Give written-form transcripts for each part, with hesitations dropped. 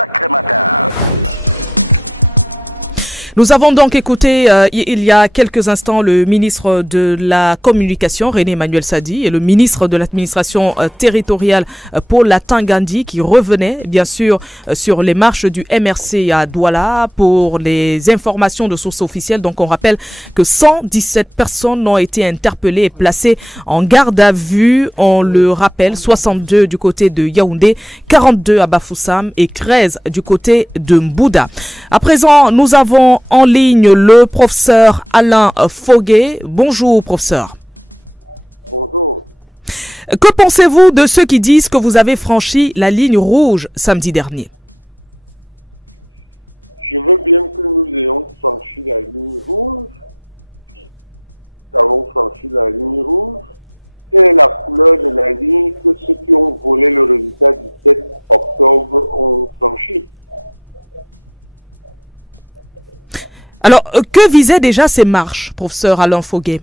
sacré matin. Nous avons donc écouté il y a quelques instants le ministre de la Communication, René Emmanuel Sadi, et le ministre de l'administration territoriale, Paul Latangandi, qui revenaient bien sûr sur les marches du MRC à Douala pour les informations de sources officielles. Donc on rappelle que 117 personnes ont été interpellées et placées en garde à vue. On le rappelle, 62 du côté de Yaoundé, 42 à Bafoussam et 13 du côté de Mbouda. À présent, nous avons en ligne le professeur Alain Foguet. Bonjour, professeur. Bonjour. Que pensez-vous de ceux qui disent que vous avez franchi la ligne rouge samedi dernier? Je veux bien que nous ayons franchi la ligne rouge. Nous avons franchi la ligne rouge. Quelle est la couleur de la ligne que ceux qui ont volé le résultat du 7 octobre ont franchi? Alors, que visaient déjà ces marches, professeur Alain Foguet?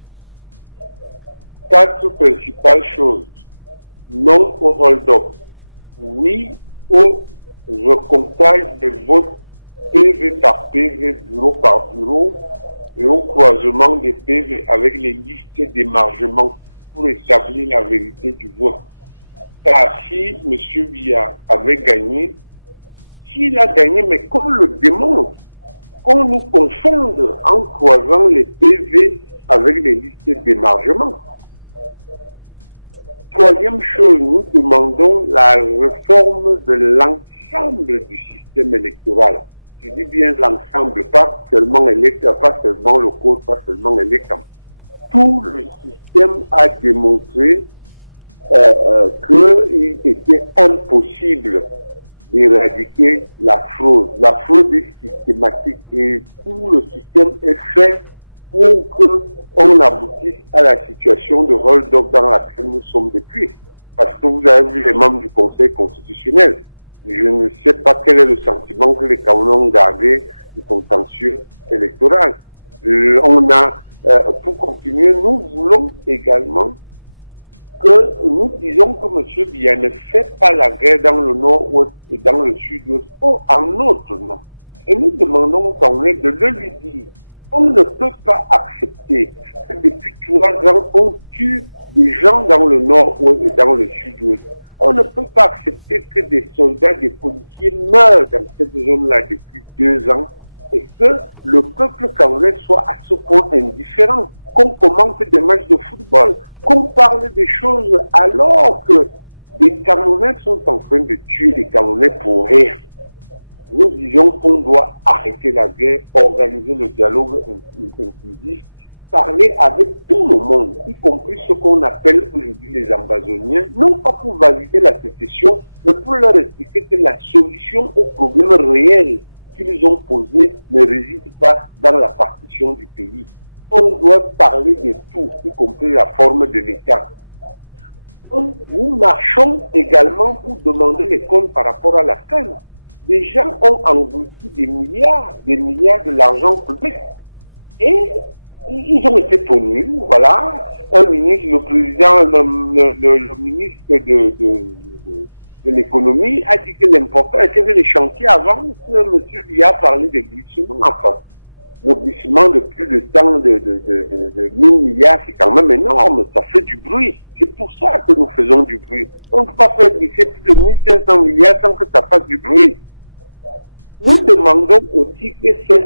4 principales choses. Non au hold-up. Oui au recomptage des votes PV par PV, bureau par bureau, et au croisement des PV avec les listes d'émargement pour établir la vérité du vote. Car si M. Biya avait gagné, s'il a gagné, mais qu'on le démontre, qu'on nous confonde en croisant les PV avec les listes d'émargement. Troisième chose, nous demandons la réforme de l'ensemble du système électoral. Je dis bien l'ensemble, pas seulement pas seulement le code, pas seulement les camps. Tout le système a démontré qu'il était impossible d'éradiquer la fraude. La fraude est systématique et tout le système est fait pour qu'on aboutisse à la situation de hold-up dans laquelle nous sommes depuis. Parce que vous avez vu les membres du Conseil constitutionnel. Je ne sais pas quel est le sentiment que les Camerounais ont gardé du contentieux électoral. Pour continuer, nous voulons également que nous disons que M. Biya ne fait pas la guerre dans le nord-ouest et dans le sud-ouest, en notre nom. Et nous demandons quand même de le lui dire. On ne peut pas accepter que depuis 3 ans, on tue des gens dans le nord-ouest et dans le sud-ouest. On ne peut pas accepter que des soldats, des policiers meurent dans cette zone-là depuis 2 ans et que le peuple camerounais soit à ce point indifférent, qu'on commente des matchs de football, qu'on parle des choses alors que des Camerounais sont en train de tuer les Camerounais pour rien. Nous disons qu'on doit arrêter la guerre, organiser le dialogue inclusif, parler avec tout le monde, y compris ce qu'on appelle aujourd'hui les ambazoniens, non pas pour valider la sécession, mais pour leur expliquer que la solution aux problèmes réels qu'ils ont posés ne réside pas dans la partition du pays. On doit parler de tout, y compris la forme de l'État. Nous marchons également pour demander les comptes par rapport à la peine. Des gens ont englouti des milliards de l'argent public. Et ils ont été tenus, voilà. Un ministre, le président, le ministre de l'économie a dit que l'important était que les chantiers avancent. M. Biya a parlé de glissement, enfin. Le glissement de plus de 100 de 1000 milliards, c'est quand même énorme, ça fait du bruit. C'est pour ça que nous faisons du bruit. On ne peut pas faire glisser plus de 1500 milliards sans que ça fasse du bruit. Nous demandons aussi que c'est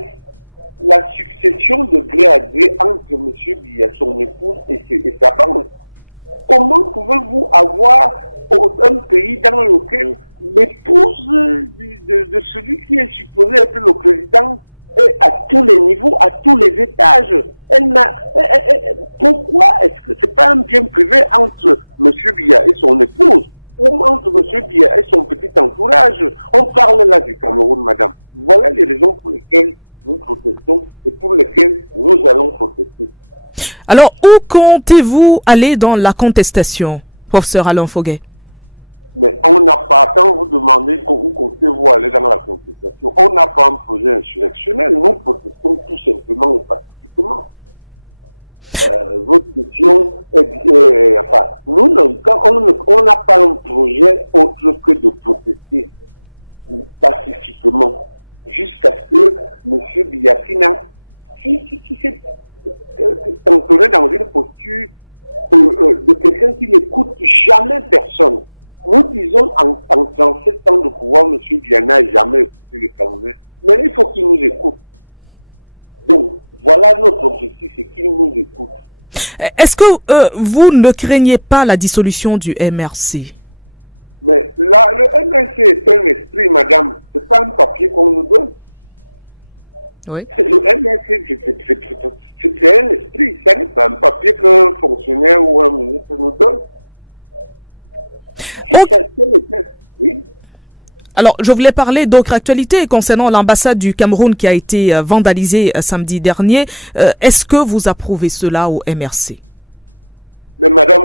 la succession de gré à gré entre M. Biya, son épouse et sa femme. Comment pouvez-vous avoir un pays dans lequel l'épouse de celui qui est supposé être le président est à tous les niveaux, à tous les étages? Pourquoi est-ce que c'est pas un bien privé entre M. Biya et son épouse? Ou entre M. Biya et son petit entourage? On parle là du Cameroun, madame. Voilà les raisons pour lesquelles nous protestons et pour lesquelles nous allons protester. Alors, où comptez-vous aller dans la contestation, professeur Alain Foguet? Mais on n'a pas, quand vous demandez où comptez-vous aller dans la contestation, on n'a pas un projet insurrectionnel. Nous protestons tout simplement et pacifiquement. Votre question est enfin, on n'a pas un projet autre que de protester pacifiquement. Biafina, qui s'est entonné dans une posture de quelqu'un qui n'écoute jamais personne. Nous disons en 37 ans de pouvoir, M. Biana n'a jamais écouté les Camerounais, mais il faut qu'il nous écoute. Donc, voilà notre objectif, c'est qu'il nous écoute. Est-ce que vous ne craignez pas la dissolution du MRC? Mais là, le MRC est un esprit, madame. C'est pas un papier qu'on nous donne. Oui. Le MRC, c'est un esprit. Ça n'est pas un papier qu'un fonctionnaire ou un ministre nous donne. Oui. Alors, je voulais parler d'autres actualités concernant l'ambassade du Cameroun qui a été vandalisée samedi dernier. Est-ce que vous approuvez cela au MRC? Mais madame,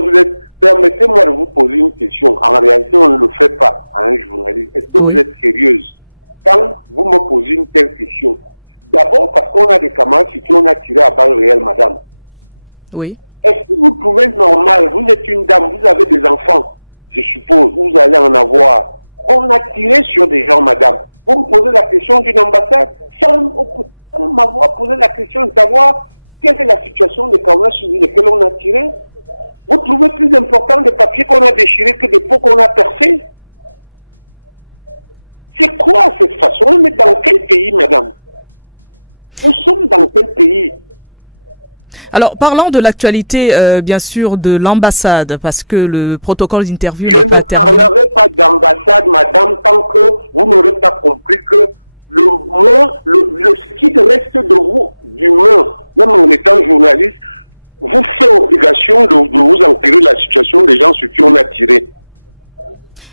permettez-moi de vous poser une question. En réalité, on ne le fait pas à un journaliste. Est-ce que vous êtes sérieuse quand vous me posez une telle question? D'abord parce qu'on a des camarades sur qui on a tiré à balles réelles, madame. Oui. Est-ce que vous trouvez normal? Vous êtes une dame, vous avez des enfants, je suppose, vous allez en avoir. On a tiré sur des gens, madame. Vous me posez la question d'une ambassade sans m'avoir posé la question de savoir quelle est la situation des Camerounais sur lesquels on a tiré. Vous trouvez plus important des papiers qu'on a déchirés que des pots qu'on a percés? C'est quoi cette façon? Mais dans quel pays, madame? Nous sommes dans quel pays? Alors, parlant de l'actualité, bien sûr, de l'ambassade, parce que le protocole d'interview je n'est pas terminé. Je ne parlerai pas d'ambassade, madame, tant que vous n'aurez pas compris que ce qui reste de vous, d'humain, même en étant journaliste, vous fait obligation de vous empirer la situation des gens sur qui on a tiré.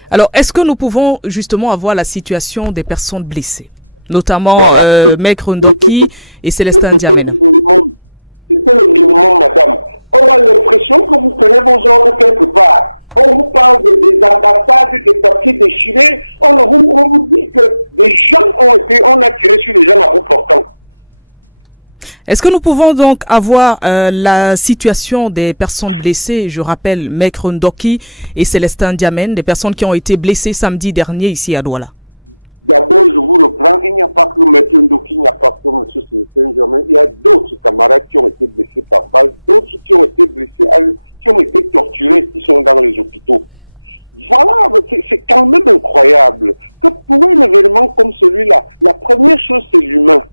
Alors, est-ce que nous pouvons justement avoir la situation des personnes blessées, notamment Maître Ndoki et Célestin Diamène? C'est le minimum, madame. On a l'impression que vous prenez vos ordres quelque part. On vous parle des ambassades, des papiers déchirés. On vous dit que des gens on a tiré sur les gens à bout portant. Est-ce que nous pouvons donc avoir la situation des personnes blessées? Je rappelle Maître Ndoki et Célestin Diamène, des personnes qui ont été blessées samedi dernier ici à Douala. D'abord, je vous reprends, il n'y a pas que M. Ndoki, il n'y a pas que M. Célestin Diamène, il y a d'autres camarades qui ont été blessés par balle, d'autres qui ont été blessés, qui ont été torturés, qui sont dans les hôpitaux. Voilà, c'est quand même incroyable que pour un événement comme celui-là, la première chose c'est l'humain.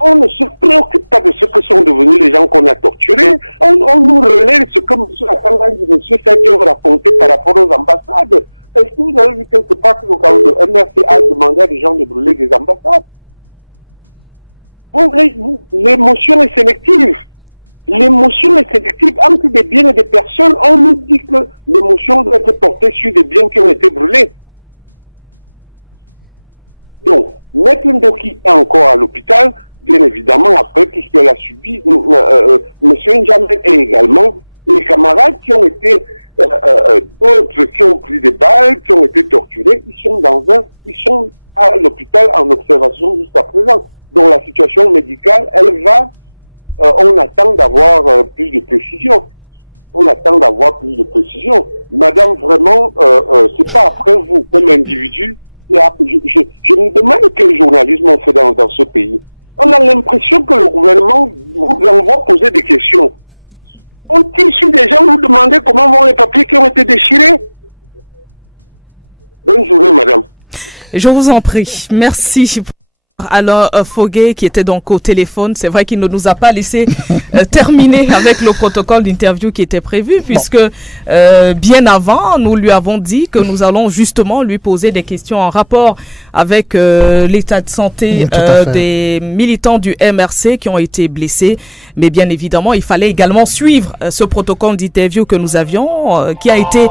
On ne se préoccupe pas de ce que sont devenus les gens qu'on a torturés. On nous relaie ce que M. Sadio racontait par rapport aux ambassades. Est-ce que vous avez vu quelque part que le MRC a demandé à des gens de brûler des ambassades? L'émotion est sélective. L'émotion est sélective entre des biens et des personnes. On nous dit que l'émotion doit être portée sur des biens qui ont été brûlés. Donc, Maître Ndoki est encore à l'hôpital, bien évidemment, après tout ce qu'elle a subi. M. N'Djamé est également. Les camarades qui ont été d'autres qui ont pris des balles, qui ont été torturés, ils sont à l'hôpital en observation jusqu'à présent. Donc la situation médicale, elle va, on attend d'avoir plus de précision. On attend d'avoir plus de précision. Madame, vraiment, c'est pas après vous, comme individu. Je me demande quel journalisme on fait dans ce pays. On a l'impression que le gouvernement vous envoie poser des questions. On tire sur des gens, vous demandez comment vont les papiers qui ont été déchirés. Bonne journée, madame. Je vous en prie. Merci. Alors, Foguet, qui était donc au téléphone, c'est vrai qu'il ne nous a pas laissé terminer avec le protocole d'interview qui était prévu, puisque bien avant, nous lui avons dit que nous allons justement lui poser des questions en rapport avec l'état de santé des militants du MRC qui ont été blessés. Mais bien évidemment, il fallait également suivre ce protocole d'interview que nous avions, qui a été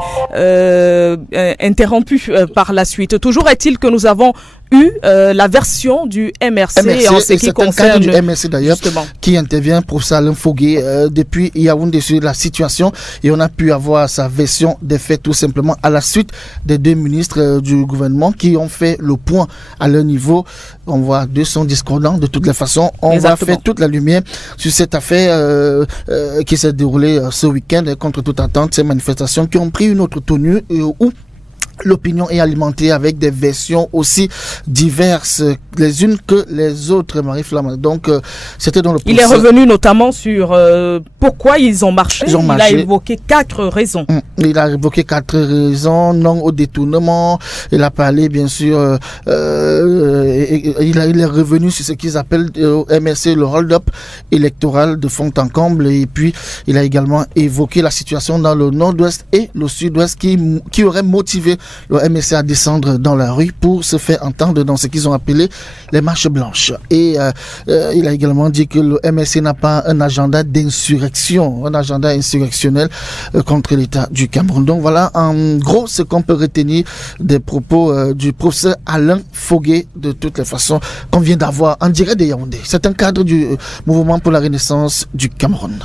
interrompu par la suite. Toujours est-il que nous avons eu la version du MRC en ce qui concerne du MRC d'ailleurs qui intervient pour Salim Fogué depuis Yaoundé sur la situation, et on a pu avoir sa version des faits tout simplement à la suite des deux ministres du gouvernement qui ont fait le point à leur niveau. On voit deux sons discordants de toutes les façons. On va faire toute la lumière sur cette affaire qui s'est déroulée ce week-end contre toute attente, ces manifestations qui ont pris une autre tenue où l'opinion est alimentée avec des versions aussi diverses les unes que les autres, Marie-Flamme. Donc, c'était dans le procès. Il est revenu notamment sur pourquoi ils ont marché. Il a évoqué 4 raisons. Il a évoqué 4 raisons. Non au détournement. Il a parlé, bien sûr, il est revenu sur ce qu'ils appellent au MRC le hold-up électoral de fond en comble. Et puis, il a également évoqué la situation dans le nord-ouest et le sud-ouest qui aurait motivé le MSC à descendre dans la rue pour se faire entendre dans ce qu'ils ont appelé les marches blanches. Et il a également dit que le MSC n'a pas un agenda d'insurrection, un agenda insurrectionnel contre l'État du Cameroun. Donc voilà en gros ce qu'on peut retenir des propos du professeur Alain Fogué, de toutes les façons, qu'on vient d'avoir en direct de Yaoundé. C'est un cadre du mouvement pour la renaissance du Cameroun.